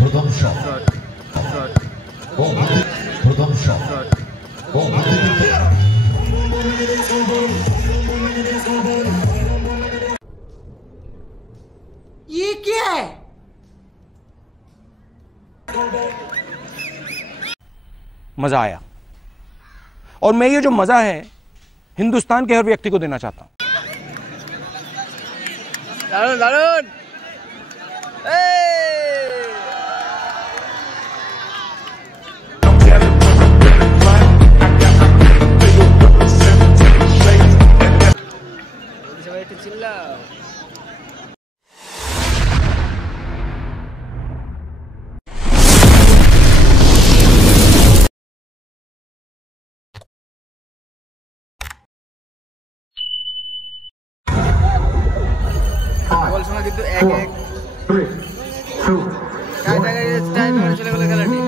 প্রথম শট প্রথম শট ये क्या है? मजा आया और मैं ये जो मजा है हिंदुस्तान के हर व्यक्ति को देना चाहता हूं। दारुण दारुण चिल्ला বল সময় কিন্তু 1-1 টাইম চলে গেল খেলাটি।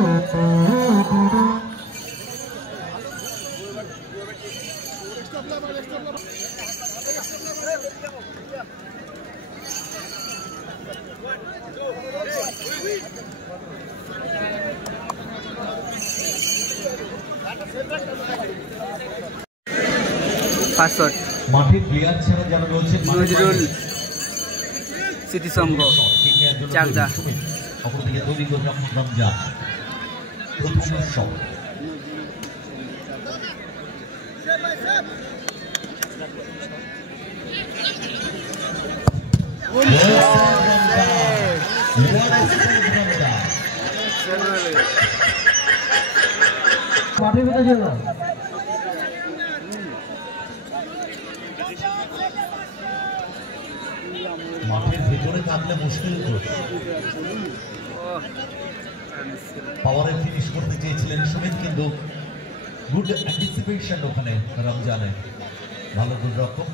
ফার্স্ট শট মাঠে প্লেয়ার ছাড়া জানা রয়েছে নজরুল স্মৃতিসংঘ চাকদা অপরদিকে তৈরি করে রমজান প্রথম শট মাঠের ভিতরে ছিল মাঠের ভিতরে থাকলে মুশকিল হতো। পাওয়ারে ফিনিশ করতে চেয়েছিলেন সুমিত, কিন্তু গুড অ্যান্টিসিপেশন ওখানে রমজানে। ভালো গোলরক্ষক,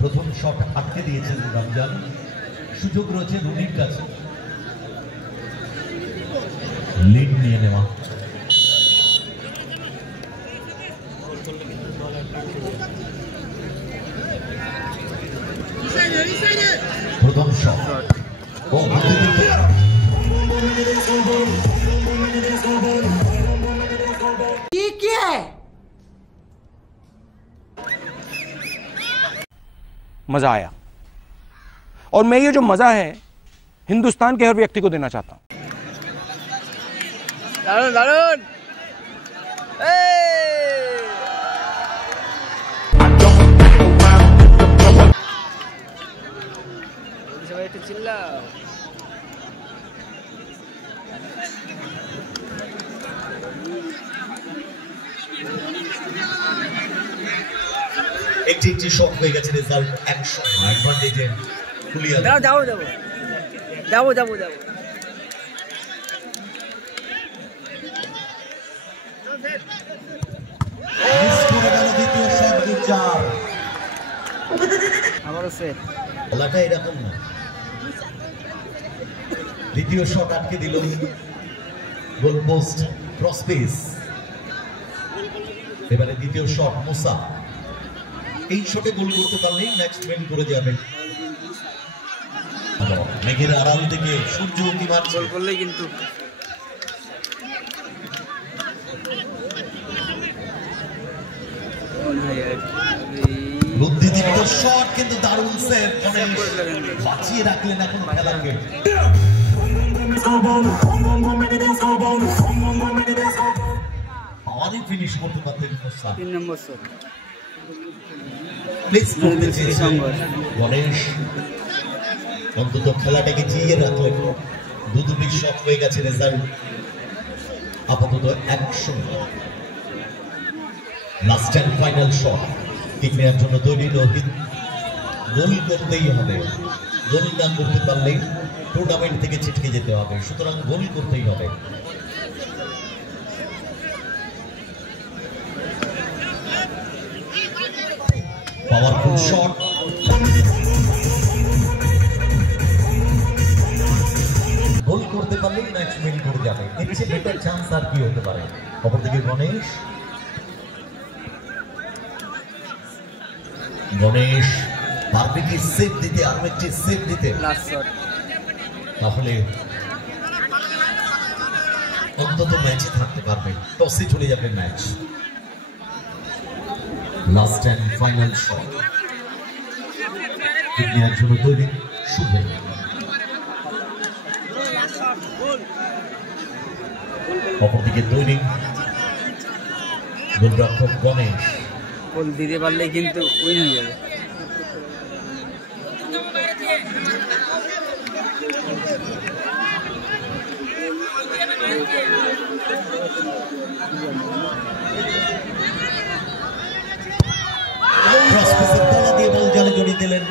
প্রথম শট আটকে দিয়েছেন রমজান। সুযোগ রয়েছে রুনির কাছে লিড নিয়ে নেওয়া। প্রথম শট ये क्या है? मजा आया और मैं ये जो मजा है हिंदुस्तान के हर व्यक्ति को देना चाहता हूं। দারুণ দারুণ সবাই একটু চিল্লা। একটি শট হয়ে গেছে, রেজাল্ট 100 অ্যাডভান্টেজে ফুলিয়া। যাও যাও যাও যাও যাও যাও দ্বিতীয় শট 4 আবারও সেট খেলাটা এরকম না। দ্বিতীয় শট আটকে দিল গোল পোস্ট ক্রস পেস। এবারে দ্বিতীয় শট মুসা, এই শটে গোল করতে পারলেই ম্যাচ উইন করে যাবে। মেঘের আড়াল থেকে সূর্য উঁকি মারছে, গোল করলেই কিন্তু বুদ্ধিদীপ্ত শট, কিন্তু দারুণ সেভ, বাঁচিয়ে রাখলেন এখন খেলাকে। আরই ফিনিশ করতে পারতেন মুসা। 3 নম্বর শট প্লেস করতে চেয়েছেন গণেশ, অন্তত খেলাটাকে জিইয়ে রাখলেন। দুটি শট হয়ে গেছে, রেজাল্ট আপাতত 100। Last and final shot kick নেওয়ার জন্য তৈরি রোহিত। গোল করতেই হবে, গোল না করতে পারলেই টুর্নামেন্ট থেকে ছিটকে যেতে হবে, সুতরাং গোল করতেই হবে। পাওয়ারফুল শট, গোল করতে পারলেই ম্যাচ উইন করে যাবে। এর চেয়ে বেটার চান্স আর কি হতে পারে। অপরদিকে গণেশ গণেশ পারবে কি সেভ দিতে, আরো একটি সেভ দিতে? Last shot. তাহলে অন্তত ম্যাচে থাকতে পারবে, টসে চলে যাবে match. Last and final shot নেওয়ার জন্য তৈরি শুভ। অপরদিকে তৈরি গোলরক্ষক গণেশ। গোল দিতে পারলে কিন্তু উইন হয়ে যাবে। ক্রস পিসের তলা দিয়ে বল জালে জড়িয়ে দিলেন।